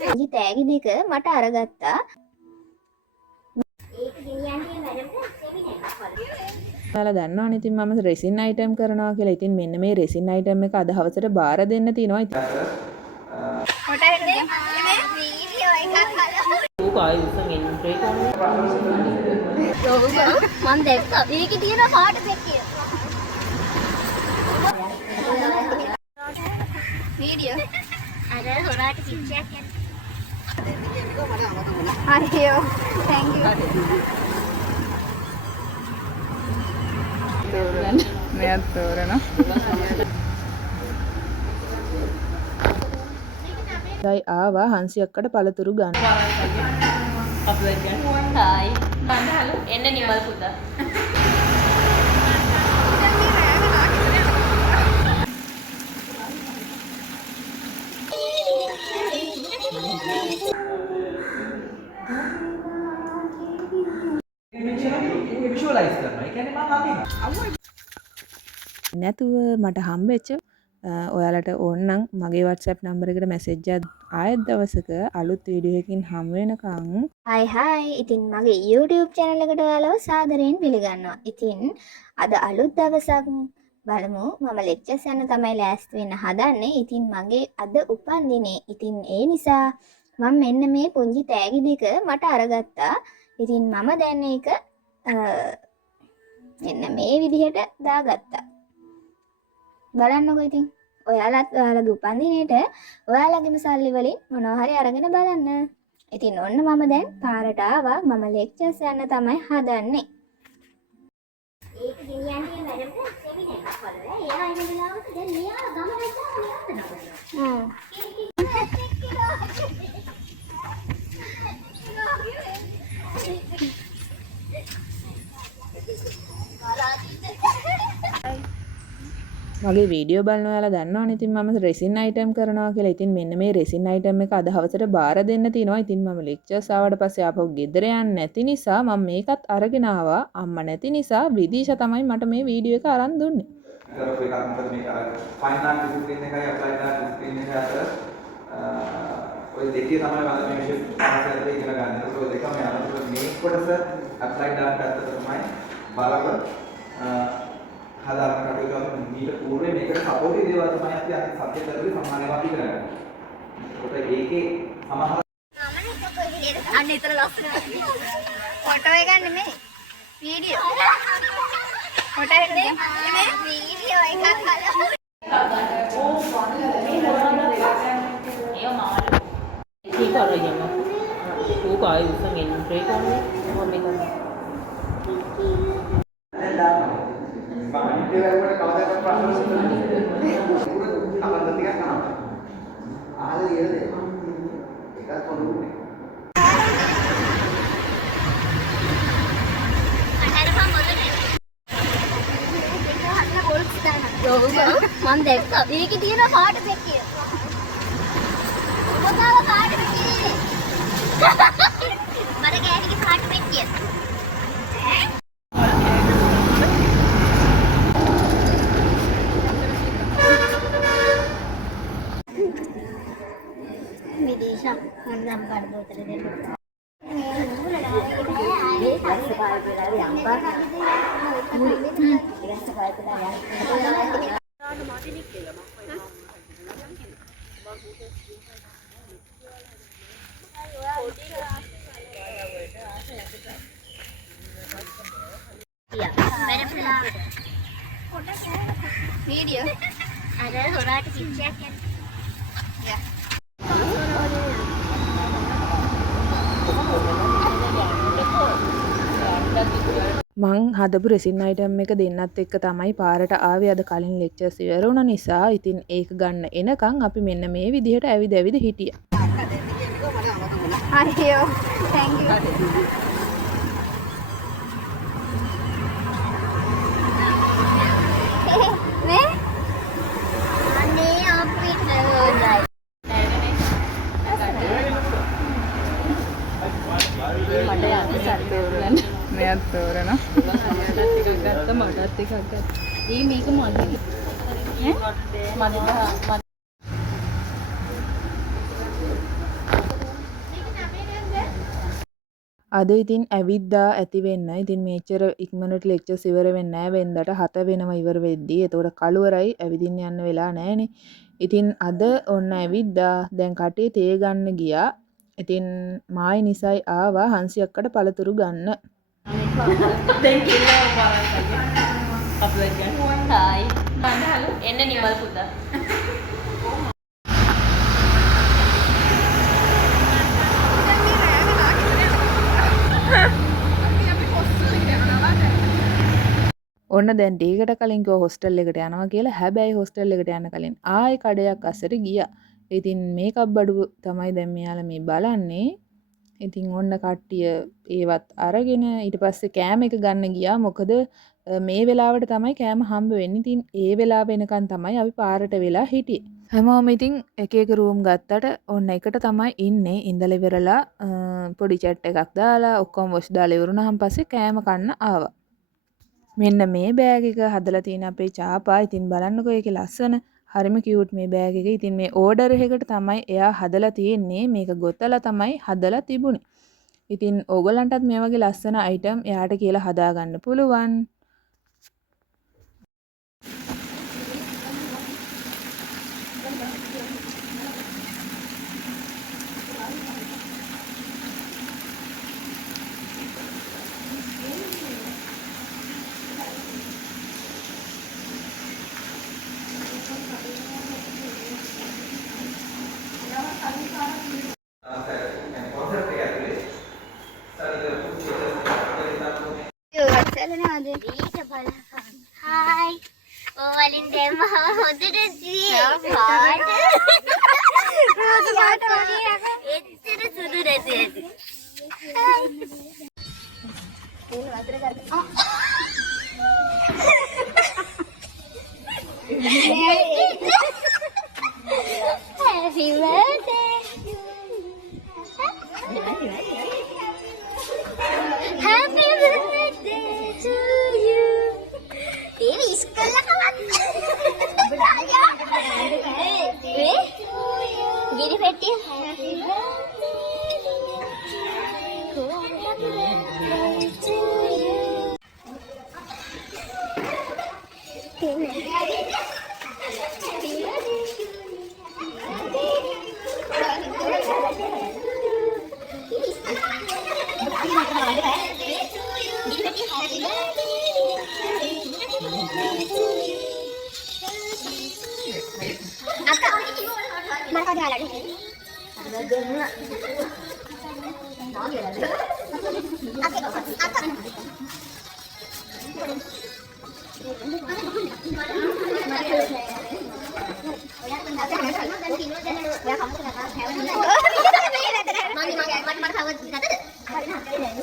පුංචි තෑගි දෙක මට අරගත්තා. ඔයාලා දන්නවනේ ඉතින් මම රෙසින් අයිටම් කරනවා කියලා. ඉතින් මෙන්න මේ රෙසින් අයිටම් එක අද හවසට බාර දෙන්න තියෙනවා. ඉතින් වීඩියෝ එකක් හදමු. ඌ කායි උස්සන් එන්ට්‍රි කරන්නේ. මම දැක්කා. මේකේ තියෙන පාට දෙක කියලා. වීඩියෝ අර හොරාට පිච්චයක් යන. අයියෝ thank you. මෙයාත් තෝරනවා. දැයි ආවා හංසි අක්කට පළතුරු ගන්න. හායි. බඳහලු එන්න නිමල් පුතා. විෂුවලයිස් කරනවා. ඒ කියන්නේ මම අඳිනවා. නැතුව මට හම්බෙච්ච ඔයාලට ඕනනම් මගේ WhatsApp නම්බර එකට මැසේජ් එකක් ආයෙත් දවසක අලුත් වීඩියෝ එකකින් හම් වෙනකන් හයි ඉතින් මගේ YouTube channel එකට ඔයාලව සාදරයෙන් පිළිගන්නවා. ඉතින් අද අලුත් දවසක් බලමු. මම lectures යන තමයි ලෑස්ති වෙන්න හදන්නේ. ඉතින් මගේ අද උපන්දිනේ. ඉතින් ඒ නිසා මම මෙන්න මේ පුංචි තෑගි දෙක මට අරගත්තා. ඉතින් මම දැන් ඒක මෙන්න මේ විදිහට දාගත්තා. බලන්නකො ඉතින් ඔයාලත් ඔයාලගේ උපන්දිනේට ඔයාලගේම සල්ලි වලින් මොනවා හරි අරගෙන බලන්න. ඉතින් ඔන්න මම දැන් පාරට ආවා. මම ලෙක්චර්ස් යන්න තමයි හදන්නේ. ඒක ගෙනියන්නේ මැඩම්ට සෙමිනාර් එකක් වල. එයා එන වෙලාවට දැන් මෙයා ගමනක් යනවා. මගේ වීඩියෝ බලන ඔයාලා දන්නවනේ ඉතින් මම රෙසින් අයිටම් කරනවා කියලා. ඉතින් මෙන්න මේ රෙසින් අයිටම් එක අද හවසට බාර දෙන්න තියෙනවා. ඉතින් මම ලෙක්චර්ස් ආවට පස්සේ ආපහු ගෙදර යන්න නැති නිසා මම මේකත් අරගෙන ආවා. අම්මා නැති නිසා විදීෂා තමයි මට මේ වීඩියෝ එක අරන් දුන්නේ. කරපු එකක් මොකද මේක අර ෆයින් ආර්ට් ඩිසිප්ලින් එකයි ඇප්ලයිඩ් ආර්ට් ඩිසිප්ලින් එක අතර ඔය දෙකේ තමයි මම මේ විෂය පාසලේ ඉගෙන ගන්න. ඒක ඔය දෙකම යනකොට මේ කොටස ඇප්ලයිඩ් ආර්ට් පැත්තට තමයි බලව හදාගන්න කටයුතු කරන ඊට පූර්වයේ මේකට සපෝටිව් දේවල් තමයි අපි සත්‍ය කරේ සම්මානයක් අපි කරන්නේ. ඒකට ඒකේ සමහර අන්න ඊතර ලස්සන ෆොටෝ එක නෙමෙයි වීඩියෝ ෆොටෝ එක නෙමෙයි වීඩියෝ එකක් හදමු. ठीक कर रही है मैं तू काय उससे एंट्री करने और मैं करना මම දැක්කා. මේකේ තියෙන පාට දෙක කියලා. මොකක්ද පාට දෙක? මර ගෑණිගේ පාට දෙක කියලා. විදේශ හඳම් පාට බෝතල දෙන්න. Video. Ada orang kecil kan? Ya. මං හදපු රෙසින් අයිටම් එක දෙන්නත් එක්ක තමයි පාරට ආවේ. අද කලින් ලෙක්චර්ස් ඉවර වුණ නිසා ඉතින් ඒක ගන්න එනකන් අපි මෙන්න මේ විදිහට ඇවිද හිටියා. අයියෝ thank you. නේ අනේ අපිට ලෝඩයි. මට යන්න සල්ලි මෙයාත් තෝරනවා. ටිකක් ගත්තා මටත් ටිකක් ගත්තා. මේක මදි. ඈ මදි අද ඉතින් ඇවිද්දා ඇති වෙන්න. ඉතින් මෙච්චර ඉක්මනට ලෙක්චර්ස් ඉවර වෙන්නේ නැහැ වෙන්දට 7 වෙනවා ඉවර වෙද්දී. එතකොට කළුවරයි ඇවිදින්න යන්න වෙලා නැහනේ. ඉතින් අද ඔන්න ඇවිද්දා. දැන් කටේ තේ ගන්න ගියා. ඉතින් මායි නිසයි ආවා හංසි අක්කට පළතුරු ගන්න. දැන් කියලා වරක් අපේ ගන්න හොඳයි. හලෝ එන්න නිමල් පුතා. ඔන්න දැන් ඩේකට කලින් කිව්වා හොස්ටල් එකට යනවා කියලා. හැබැයි හොස්ටල් එකට යන්න කලින් ආයෙ කඩයක් අස්සට ගියා. ඉතින් මේකප් බඩුව තමයි දැන් මෙයාලා මේ බලන්නේ. ඉතින් ඔන්න කට්ටිය ඒවත් අරගෙන ඊට පස්සේ කෑම එක ගන්න ගියා. මොකද මේ වෙලාවට තමයි කෑම හම්බ වෙන්නේ. ඉතින් ඒ වෙලාව වෙනකන් තමයි අපි පාරට වෙලා හිටියේ. හැමෝම ඉතින් එක එක රූම් ගත්තට ඔන්න එකට තමයි ඉන්නේ. ඉඳලා ඉවරලා පොඩි චැට් එකක් දාලා ඔක්කොම වොෂ් දාලා ඉවරුනහම පස්සේ කෑම කන්න ආවා. මෙන්න මේ බෑග් එක හදලා තියෙන අපේ චාපා. ඉතින් බලන්නකෝ ඒකේ ලස්සන. හරිම කියුට් මේ බෑග් එක. ඉතින් මේ ඕඩර් එකකට තමයි එයා හදලා තියෙන්නේ. මේක ගොතලා තමයි හදලා තිබුණේ. ඉතින් ඕගොල්ලන්ටත් මේ වගේ ලස්සන අයිටම් එයාට කියලා හදා ගන්න පුළුවන්. Hai. Walin dem hොදට දියේ පාට. රෝස පාට වගේ අක. එච්චර සුදු නැති ඇති. ඒ වතුර ගන්න. Happy birthday. Happy birthday to you. Devi iskola kawan. Gini petti. Happy birthday to you.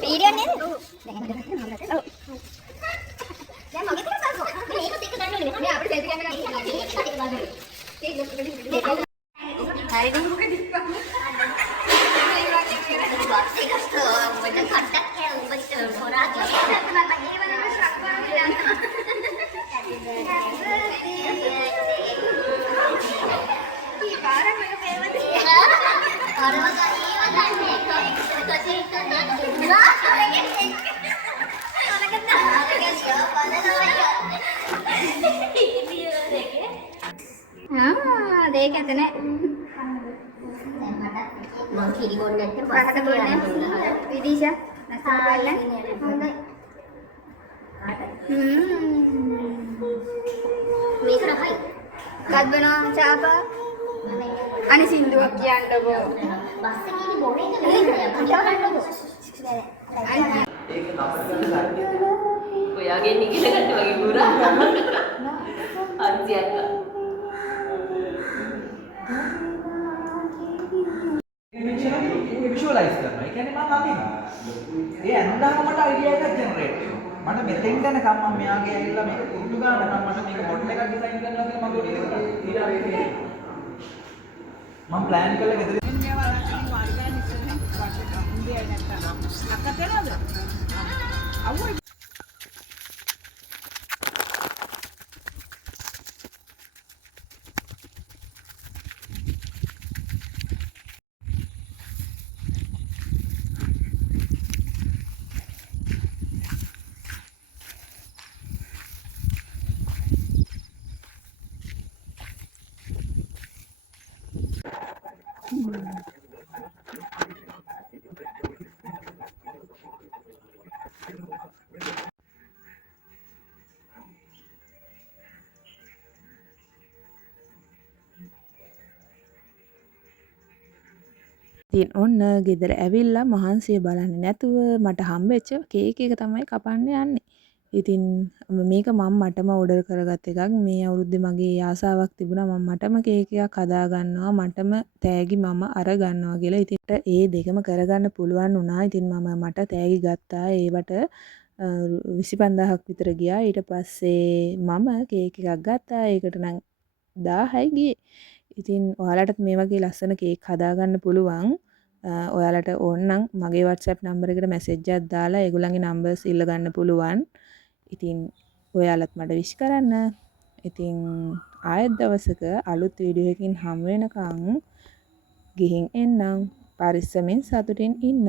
Video ni. Jangan mau kita pasok. Ini ikut ikut dulu ni. Dia apa saya kamera ni. Hari ni bukan di. Bakti kasto. Benar kontak ya. Betul. Orang tu. දෙක ඇතනේ මම කිරි බොන්නත් පහට බොන්න විදිෂා නැසාරල්ල හොඳයි මේක රහයි කද්බනවා චාපා අනේ සින්දුවක් කියන්නකෝ බස් එකේ බොරේ නේද කඩන්නකෝ ඔයාගේ නිකල ගන්න වගේ පුරා අන්තියක් විෂුවලයිස් කරනවා. ඒ කියන්නේ මම අදිනවා. ඒ ඇඳාම මට අයිඩියා එකක් ජෙනරේට් වෙනවා. මට මෙතෙන් යනකම් මම මෙයාගේ ඇවිල්ලා මේක උඩු ගන්නකම් මට මේක මොඩල් එකක් ඩිසයින් කරනවා කියලා මම ඊට වෙන්නේ. මම ප්ලෑන් කරලා ගෙදර ඉතින් ඔන්න ගෙදර ඇවිල්ලා මහන්සිය බලන්නේ නැතුව මට හම්බෙච්ච කේක් එක තමයි කපන්න යන්නේ. ඉතින් මේක මම මටම ඕඩර් කරගත් එකක්. මේ අවුරුද්දේ මගේ ආසාවක් තිබුණා මම මටම කේක් එකක් හදා ගන්නවා. මටම තෑගි මම අර ගන්නවා කියලා. ඉතින් ඒ දෙකම කරගන්න පුළුවන් වුණා. ඉතින් මට තෑගි ගත්තා. ඒවට 25000ක් විතර ගියා. ඊට පස්සේ මම කේක් එකක් ගත්තා. ඒකට නම් 1000යි ගියේ. ඉතින් ඔයාලටත් මේ වගේ ලස්සන කේක් හදාගන්න පුළුවන්. ඔයාලට ඕන නම් මගේ WhatsApp නම්බර එකට මැසේජ් එකක් දාලා ඒගොල්ලන්ගේ නම්බර්ස් ඉල්ල ගන්න පුළුවන්. ඉතින් ඔයාලත් මට විශ් කරන්න. ඉතින් ආයෙත් දවසක අලුත් වීඩියෝ එකකින් හමු වෙනකන් ගිහින් එන්නම්. පරිස්සමෙන් සතුටින් ඉන්න.